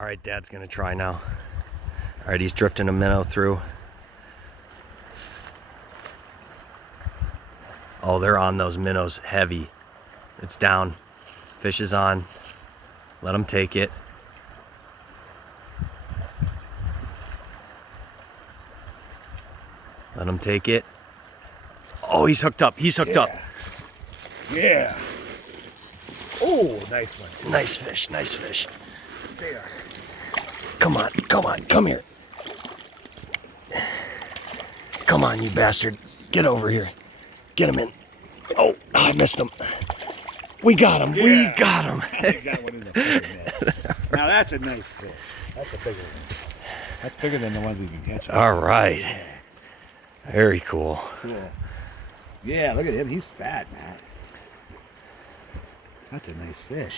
All right, Dad's gonna try now. All right, he's drifting a minnow through. Oh, they're on those minnows heavy. It's down. Fish is on. Let him take it. Let him take it. Oh, he's hooked up. He's hooked up. Yeah. Oh, nice one. Too. Nice fish. Nice fish. There. Come on. Come on. Come here. Come on, you bastard. Get over here. Get him in. Oh, I missed him. We got him. Yeah. We got him. Got one in the fish, now that's a nice fish. That's a bigger one. That's bigger than the ones we can catch. All right. Very cool. Cool. Yeah, look at him. He's fat, man. That's a nice fish.